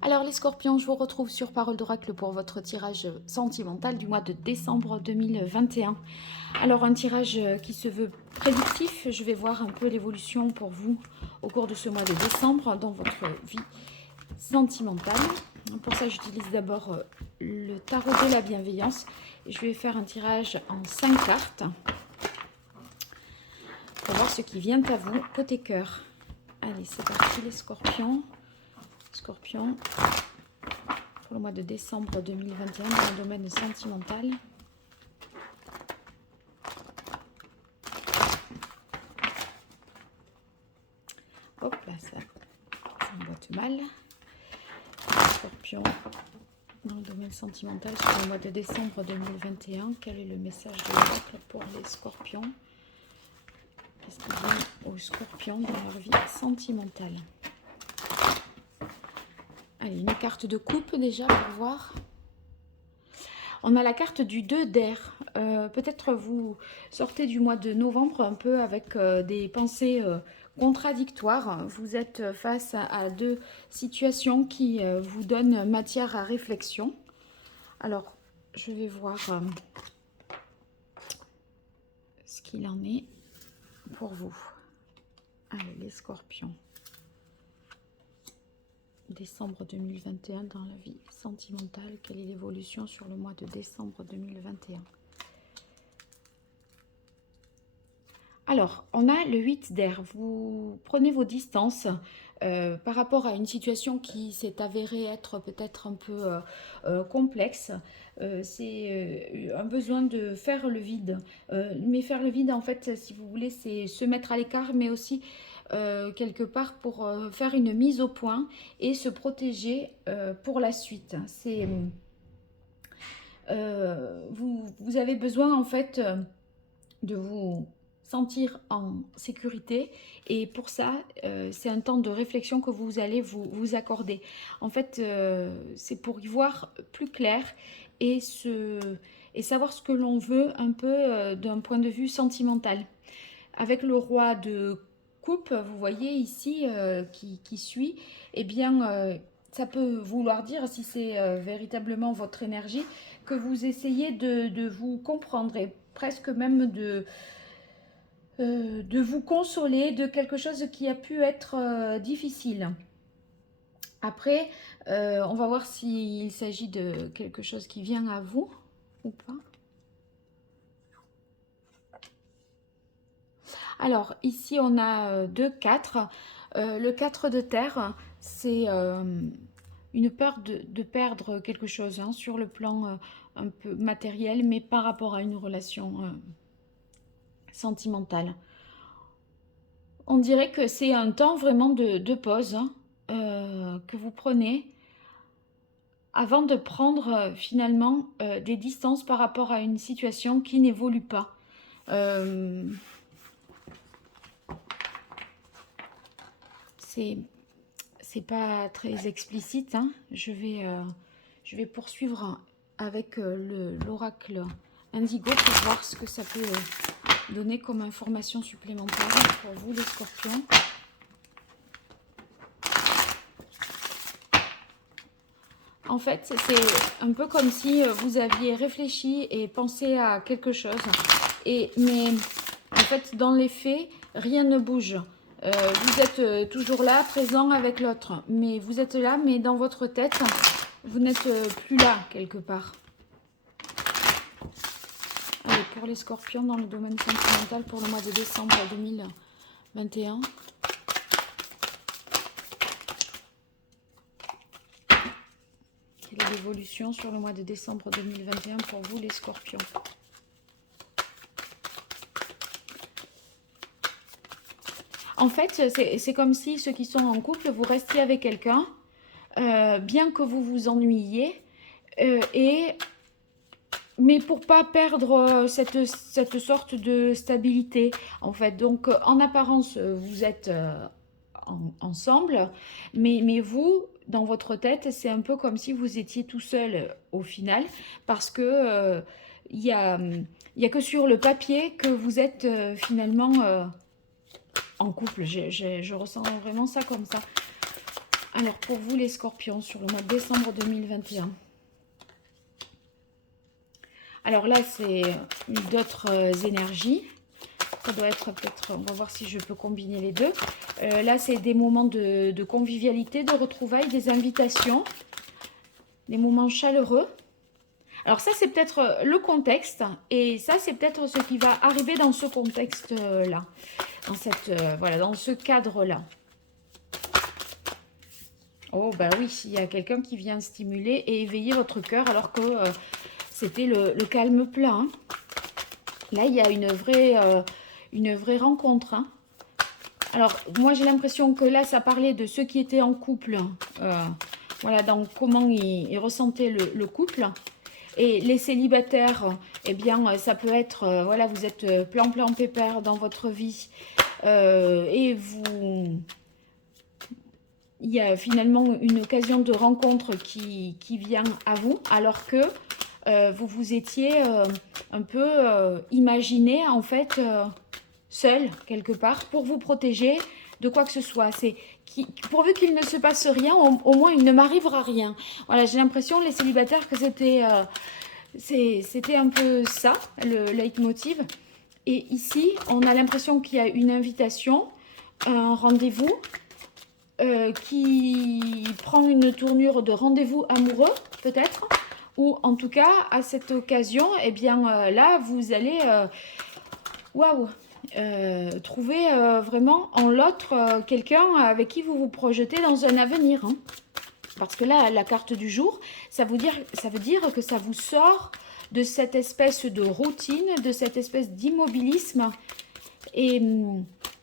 Alors les scorpions, je vous retrouve sur Parole d'Oracle pour votre tirage sentimental du mois de décembre 2021. Alors un tirage qui se veut prédictif, je vais voir un peu l'évolution pour vous au cours de ce mois de décembre dans votre vie sentimentale. Pour ça, j'utilise d'abord le tarot de la bienveillance et je vais faire un tirage en 5 cartes pour voir ce qui vient à vous côté cœur. Allez, c'est parti les scorpions. Scorpions. Pour le mois de décembre 2021 dans le domaine sentimental. Hop là, ça emboîte mal. Scorpion dans le domaine sentimental sur le mois de décembre 2021. Quel est le message de l'oracle pour les scorpions? Qu'est-ce qui vient aux scorpions dans leur vie sentimentale? Allez, une carte de coupe déjà pour voir. On a la carte du 2 d'air. Peut-être vous sortez du mois de novembre un peu avec des pensées contradictoires. Vous êtes face à deux situations qui vous donnent matière à réflexion. Alors, je vais voir ce qu'il en est pour vous. Allez, les scorpions. Décembre 2021 dans la vie sentimentale. Quelle est l'évolution sur le mois de décembre 2021? Alors, on a le 8 d'air. Vous prenez vos distances par rapport à une situation qui s'est avérée être peut-être un peu complexe. C'est un besoin de faire le vide. Mais faire le vide, en fait, si vous voulez, c'est se mettre à l'écart, mais aussi quelque part pour faire une mise au point et se protéger pour la suite. C'est vous avez besoin, en fait, de vous sentir en sécurité et pour ça c'est un temps de réflexion que vous allez vous accorder. En fait c'est pour y voir plus clair et, et savoir ce que l'on veut un peu d'un point de vue sentimental. Avec le roi de coupe, vous voyez ici qui suit, eh bien ça peut vouloir dire, si c'est véritablement votre énergie, que vous essayez de vous comprendre et presque même de vous consoler de quelque chose qui a pu être difficile. Après, on va voir s'il s'agit de quelque chose qui vient à vous ou pas. Alors, ici, on a 2 4. Le 4 de terre, c'est une peur de perdre quelque chose hein, sur le plan un peu matériel, mais par rapport à une relation sentimentale. On dirait que c'est un temps vraiment de pause hein, que vous prenez avant de prendre finalement des distances par rapport à une situation qui n'évolue pas. C'est pas très explicite. Hein. Je vais poursuivre avec l'oracle Indigo pour voir ce que ça peut donner comme information supplémentaire pour vous les scorpions. En fait, c'est un peu comme si vous aviez réfléchi et pensé à quelque chose. Mais en fait, dans les faits, rien ne bouge. Vous êtes toujours là, présent avec l'autre. Mais vous êtes là, mais dans votre tête, vous n'êtes plus là, quelque part. Allez, pour les scorpions dans le domaine sentimental pour le mois de décembre 2021. Quelle est l'évolution sur le mois de décembre 2021 pour vous, les scorpions? En fait, c'est comme si ceux qui sont en couple, vous restiez avec quelqu'un, bien que vous vous ennuyiez, mais pour pas perdre cette sorte de stabilité, en fait. Donc, en apparence, vous êtes ensemble, mais vous, dans votre tête, c'est un peu comme si vous étiez tout seul au final, parce que il y a que sur le papier que vous êtes finalement en couple. Je ressens vraiment ça comme ça. Alors, pour vous, les scorpions, sur le mois de décembre 2021. Alors là, c'est d'autres énergies. Ça doit être peut-être, on va voir si je peux combiner les deux. Là, c'est des moments de convivialité, de retrouvailles, des invitations, des moments chaleureux. Alors ça, c'est peut-être le contexte, et ça, c'est peut-être ce qui va arriver dans ce contexte-là, dans cette, voilà, dans ce cadre-là. Oh, bah oui, il y a quelqu'un qui vient stimuler et éveiller votre cœur, alors que c'était le calme plat. Hein. Là, il y a une vraie rencontre. Hein. Alors, moi, j'ai l'impression que là, ça parlait de ceux qui étaient en couple. Voilà, donc comment ils ressentaient le couple. Et les célibataires, eh bien, ça peut être, voilà, vous êtes plan pépère dans votre vie. Et il y a finalement une occasion de rencontre qui vient à vous, alors que vous vous étiez un peu imaginé, en fait, seul, quelque part, pour vous protéger de quoi que ce soit. C'est pourvu qu'il ne se passe rien, au moins il ne m'arrivera rien. Voilà, j'ai l'impression, les célibataires, que c'était un peu ça, le leitmotiv. Et ici, on a l'impression qu'il y a une invitation, un rendez-vous, qui prend une tournure de rendez-vous amoureux, peut-être, ou en tout cas, à cette occasion, eh bien, là, vous allez, waouh, trouver vraiment en l'autre quelqu'un avec qui vous vous projetez dans un avenir. Hein. Parce que là, la carte du jour, ça veut dire que ça vous sort de cette espèce de routine, de cette espèce d'immobilisme et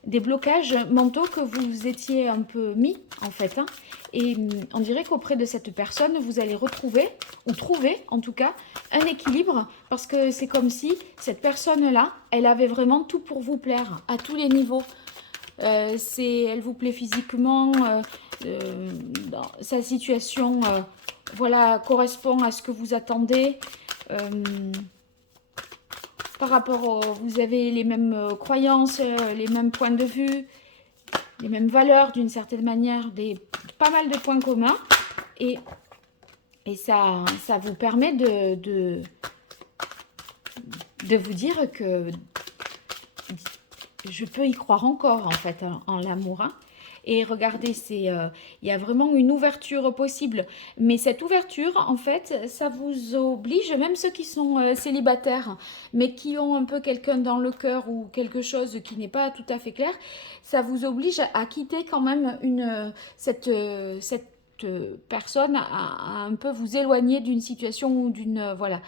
des blocages mentaux que vous étiez un peu mis, en fait. Hein. Et on dirait qu'auprès de cette personne, vous allez retrouver, ou trouver en tout cas, un équilibre, parce que c'est comme si cette personne-là, elle avait vraiment tout pour vous plaire, à tous les niveaux. Elle vous plaît physiquement, sa situation voilà, correspond à ce que vous attendez. Par rapport vous avez les mêmes croyances, les mêmes points de vue, les mêmes valeurs d'une certaine manière, pas mal de points communs. Et ça vous permet de vous dire que je peux y croire encore, en fait, en l'amour. Hein. Et regardez, il y a vraiment une ouverture possible. Mais cette ouverture, en fait, ça vous oblige, même ceux qui sont célibataires, mais qui ont un peu quelqu'un dans le cœur ou quelque chose qui n'est pas tout à fait clair, ça vous oblige à quitter quand même cette personne, à un peu vous éloigner d'une situation ou voilà.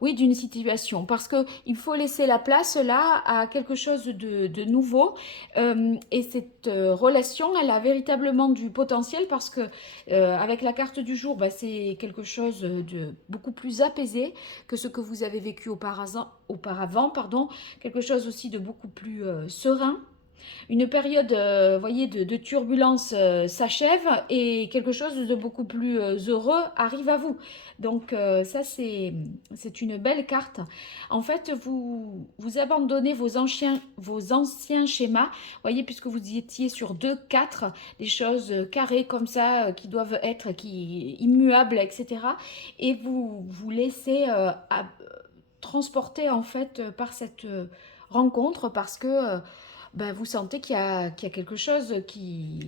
Oui, d'une situation, parce qu'il faut laisser la place là à quelque chose de nouveau. Et cette relation, elle a véritablement du potentiel, parce que avec la carte du jour, bah, c'est quelque chose de beaucoup plus apaisé que ce que vous avez vécu auparavant, pardon, quelque chose aussi de beaucoup plus serein. Une période, voyez, de turbulence s'achève, et quelque chose de beaucoup plus heureux arrive à vous. Donc ça, c'est une belle carte. En fait, vous abandonnez vos anciens schémas, voyez, puisque vous étiez sur 2, 4, des choses carrées comme ça, qui doivent être immuables, etc. Et vous vous laissez transporter, en fait, par cette rencontre, parce que ben, vous sentez qu'il y a quelque chose qui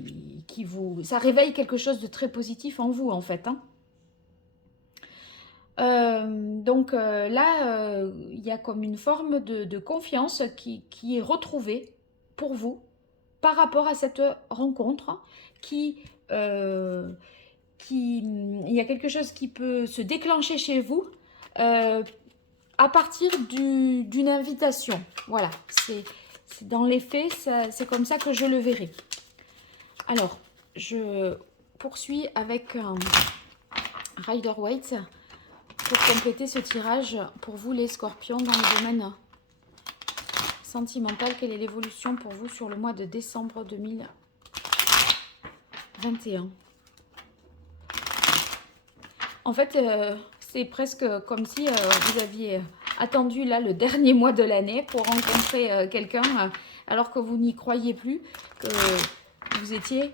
vous... Ça réveille quelque chose de très positif en vous, en fait. Hein. Donc là, il y a comme une forme de confiance qui est retrouvée pour vous par rapport à cette rencontre il y a quelque chose qui peut se déclencher chez vous à partir d'une invitation. Voilà, c'est dans les faits, c'est comme ça que je le verrai. Alors, je poursuis avec Rider-Waite pour compléter ce tirage pour vous, les scorpions, dans le domaine sentimental. Quelle est l'évolution pour vous sur le mois de décembre 2021? En fait, c'est presque comme si vous aviez attendu là le dernier mois de l'année pour rencontrer quelqu'un, alors que vous n'y croyez plus, que vous étiez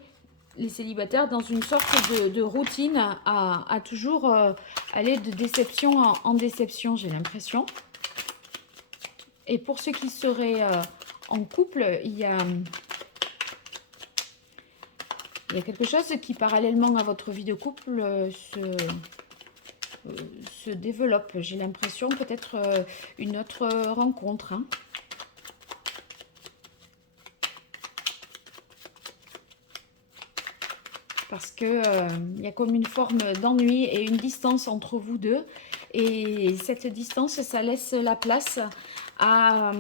les célibataires dans une sorte de routine à toujours aller de déception en déception, j'ai l'impression. Et pour ceux qui seraient en couple, il y a quelque chose qui, parallèlement à votre vie de couple, se développe. J'ai l'impression peut-être une autre rencontre. Hein. Parce que il y a comme une forme d'ennui et une distance entre vous deux. Et cette distance, ça laisse la place à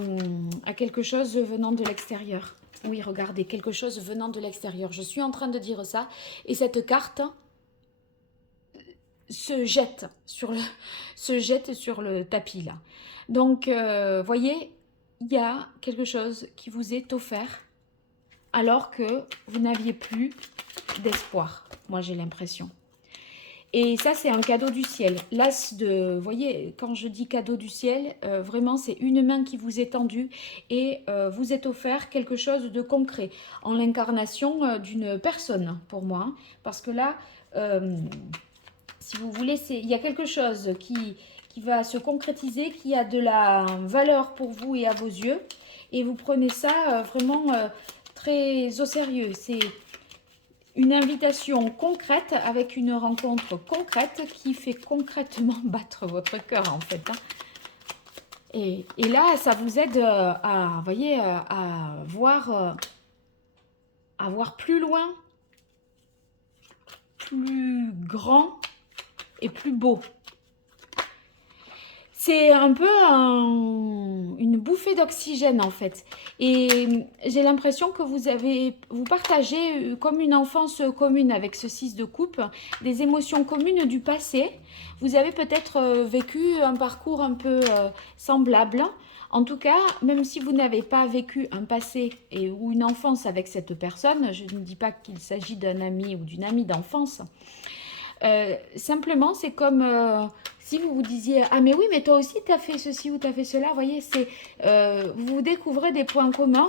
quelque chose venant de l'extérieur. Oui, regardez, quelque chose venant de l'extérieur. Je suis en train de dire ça. Et cette carte se jette sur le tapis là. Donc, voyez, il y a quelque chose qui vous est offert alors que vous n'aviez plus d'espoir. Moi, j'ai l'impression. Et ça, c'est un cadeau du ciel. L'as de... Vous voyez, quand je dis cadeau du ciel, vraiment, c'est une main qui vous est tendue et vous est offert quelque chose de concret en l'incarnation d'une personne, pour moi. Hein, parce que là, si vous voulez, il y a quelque chose qui va se concrétiser, qui a de la valeur pour vous et à vos yeux. Et vous prenez ça vraiment très au sérieux. C'est une invitation concrète avec une rencontre concrète qui fait concrètement battre votre cœur en fait. Hein. Et là, ça vous aide à, voyez, à voir plus loin, plus grand et plus beau. C'est un peu une bouffée d'oxygène en fait. Et j'ai l'impression que vous partagez comme une enfance commune avec ce 6 de coupe, des émotions communes du passé. Vous avez peut-être vécu un parcours un peu semblable. En tout cas, même si vous n'avez pas vécu un passé ou une enfance avec cette personne, je ne dis pas qu'il s'agit d'un ami ou d'une amie d'enfance. Simplement, c'est comme si vous vous disiez « Ah mais oui, mais toi aussi, tu as fait ceci ou tu as fait cela. » Vous voyez, vous découvrez des points communs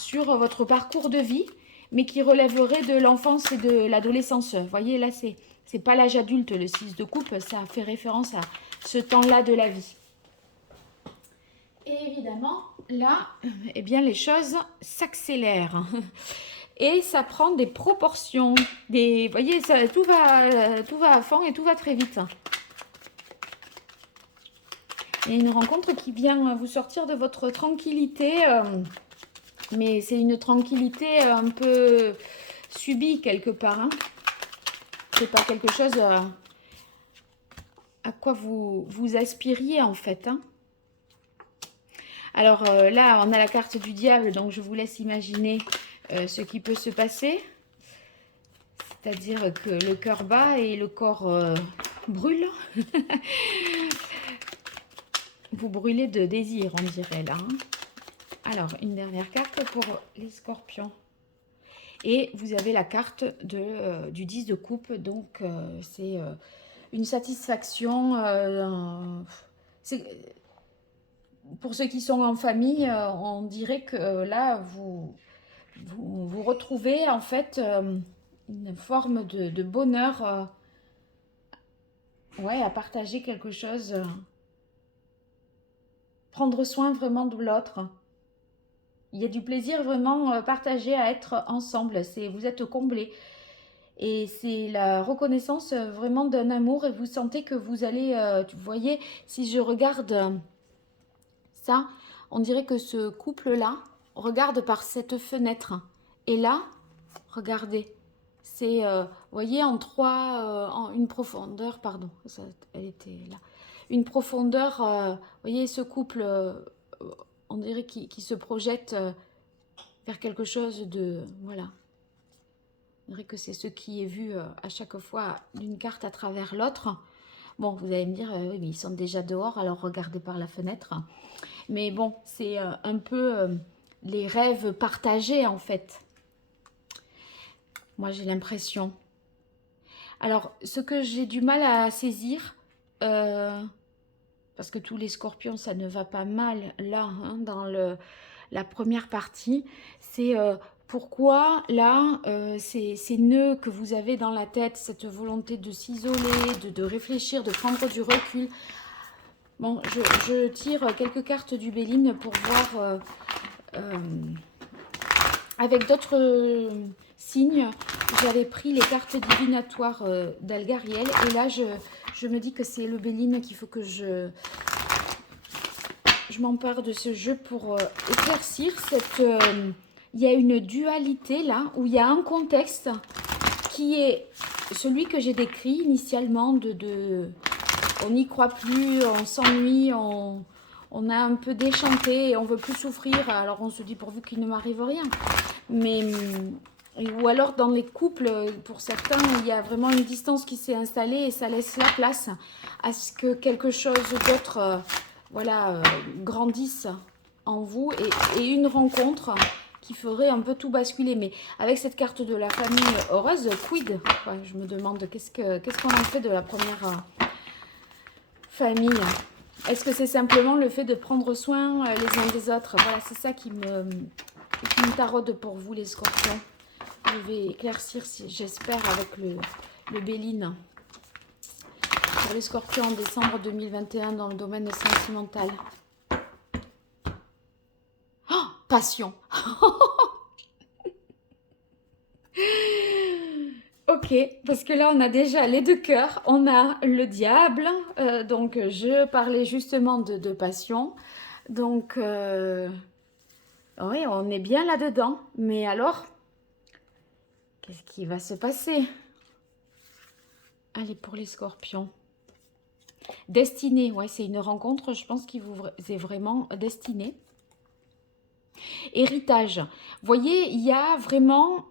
sur votre parcours de vie, mais qui relèveraient de l'enfance et de l'adolescence. Vous voyez, là, c'est pas l'âge adulte, le 6 de coupe, ça fait référence à ce temps-là de la vie. Et évidemment, là, eh bien, les choses s'accélèrent. Et ça prend des proportions. Vous voyez, tout va à fond et tout va très vite. Il y a une rencontre qui vient vous sortir de votre tranquillité. Mais c'est une tranquillité un peu subie quelque part. Hein. C'est pas quelque chose à quoi vous aspiriez en fait. Hein. Alors là, on a la carte du diable, donc je vous laisse imaginer ce qui peut se passer. C'est-à-dire que le cœur bat et le corps brûle. Vous brûlez de désir, on dirait là. Hein. Alors, une dernière carte pour les scorpions. Et vous avez la carte du 10 de coupe. Donc, c'est une satisfaction. Pour ceux qui sont en famille, on dirait que là, vous retrouvez en fait une forme de bonheur ouais, à partager quelque chose. Prendre soin vraiment de l'autre. Il y a du plaisir vraiment partagé à être ensemble. Vous êtes comblés. Et c'est la reconnaissance vraiment d'un amour. Et vous sentez que vous allez... vous voyez, si je regarde ça, on dirait que ce couple-là regarde par cette fenêtre. Et là, regardez. C'est, vous voyez, en une profondeur, pardon, elle était là. Une profondeur, vous voyez, ce couple, on dirait qui se projette vers quelque chose de, voilà. On dirait que c'est ce qui est vu à chaque fois d'une carte à travers l'autre. Bon, vous allez me dire, oui, mais ils sont déjà dehors, alors regardez par la fenêtre. Mais bon, c'est un peu les rêves partagés, en fait. Moi, j'ai l'impression. Alors, ce que j'ai du mal à saisir, parce que tous les scorpions, ça ne va pas mal là, hein, dans la première partie, c'est pourquoi là, ces nœuds que vous avez dans la tête, cette volonté de s'isoler, de réfléchir, de prendre du recul. Bon, je tire quelques cartes du Béline pour voir avec d'autres signes. J'avais pris les cartes divinatoires d'Algariel et là, je me dis que c'est le Béline qu'il faut que je m'empare de ce jeu pour éclaircir cette... il y a une dualité là, où il y a un contexte qui est celui que j'ai décrit initialement, on n'y croit plus, on s'ennuie, on a un peu déchanté et on veut plus souffrir, alors on se dit pourvu qu'il ne m'arrive rien. Mais, ou alors dans les couples, pour certains, il y a vraiment une distance qui s'est installée et ça laisse la place à ce que quelque chose d'autre... voilà, grandissent en vous et une rencontre qui ferait un peu tout basculer. Mais avec cette carte de la famille heureuse, quid? Ouais, je me demande qu'est-ce qu'on en fait de la première famille. Est-ce que c'est simplement le fait de prendre soin les uns des autres? Voilà, c'est ça qui me taraude pour vous les scorpions. Je vais éclaircir, j'espère, avec le Béline. Pour les scorpions en décembre 2021 dans le domaine sentimental. Oh, passion. Ok, parce que là on a déjà les deux cœurs, on a le diable, donc je parlais justement de passion. Donc oui, on est bien là-dedans, mais alors, qu'est-ce qui va se passer? Allez, pour les scorpions. Destinée, ouais, c'est une rencontre, je pense, qui vous est vraiment destinée. Héritage. Vous voyez, il y a vraiment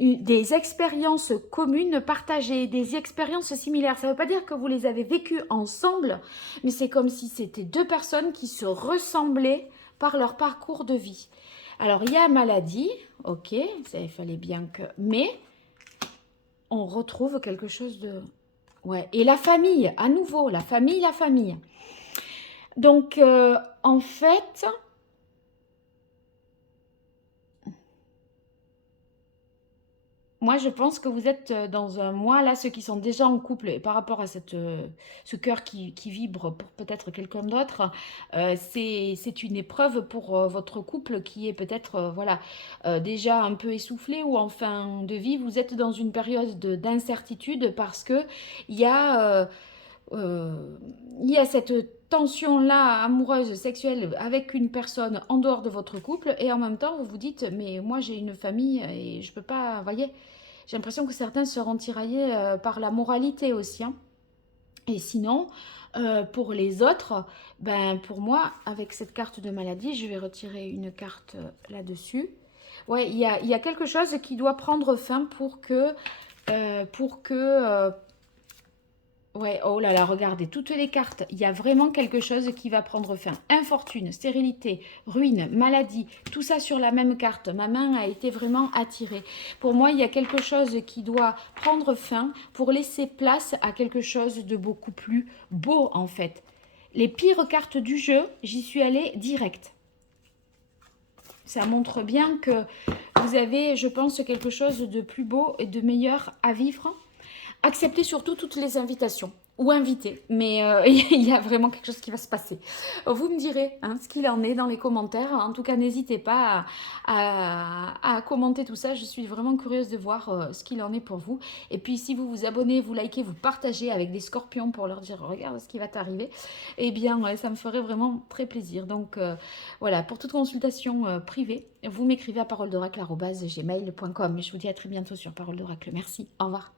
des expériences communes partagées, des expériences similaires. Ça ne veut pas dire que vous les avez vécues ensemble, mais c'est comme si c'était deux personnes qui se ressemblaient par leur parcours de vie. Alors, il y a maladie, ok, il fallait bien que... Mais on retrouve quelque chose de... Ouais, et la famille, à nouveau, la famille. Donc, en fait, moi, je pense que vous êtes dans un mois, là, ceux qui sont déjà en couple, et par rapport à ce cœur qui vibre pour peut-être quelqu'un d'autre, c'est une épreuve pour votre couple qui est peut-être, voilà, déjà un peu essoufflé ou en fin de vie. Vous êtes dans une période d'incertitude parce que il y a cette tension-là amoureuse, sexuelle avec une personne en dehors de votre couple et en même temps vous vous dites mais moi j'ai une famille et je peux pas, vous voyez, j'ai l'impression que certains seront tiraillés par la moralité aussi, hein. Et sinon, pour les autres, ben pour moi, avec cette carte de maladie, je vais retirer une carte là-dessus. Ouais, il y a quelque chose qui doit prendre fin pour que ouais, oh là là, regardez, toutes les cartes, il y a vraiment quelque chose qui va prendre fin. Infortune, stérilité, ruine, maladie, tout ça sur la même carte. Ma main a été vraiment attirée. Pour moi, il y a quelque chose qui doit prendre fin pour laisser place à quelque chose de beaucoup plus beau, en fait. Les pires cartes du jeu, j'y suis allée direct. Ça montre bien que vous avez, je pense, quelque chose de plus beau et de meilleur à vivre. Acceptez surtout toutes les invitations ou inviter, mais il y a vraiment quelque chose qui va se passer. Vous me direz hein, ce qu'il en est dans les commentaires. En tout cas, n'hésitez pas à commenter tout ça. Je suis vraiment curieuse de voir ce qu'il en est pour vous. Et puis, si vous vous abonnez, vous likez, vous partagez avec des scorpions pour leur dire « Regarde ce qui va t'arriver », eh bien, ouais, ça me ferait vraiment très plaisir. Donc, voilà, pour toute consultation privée, vous m'écrivez à paroledoracle@gmail.com. Je vous dis à très bientôt sur Parole d'Oracle. Merci, au revoir.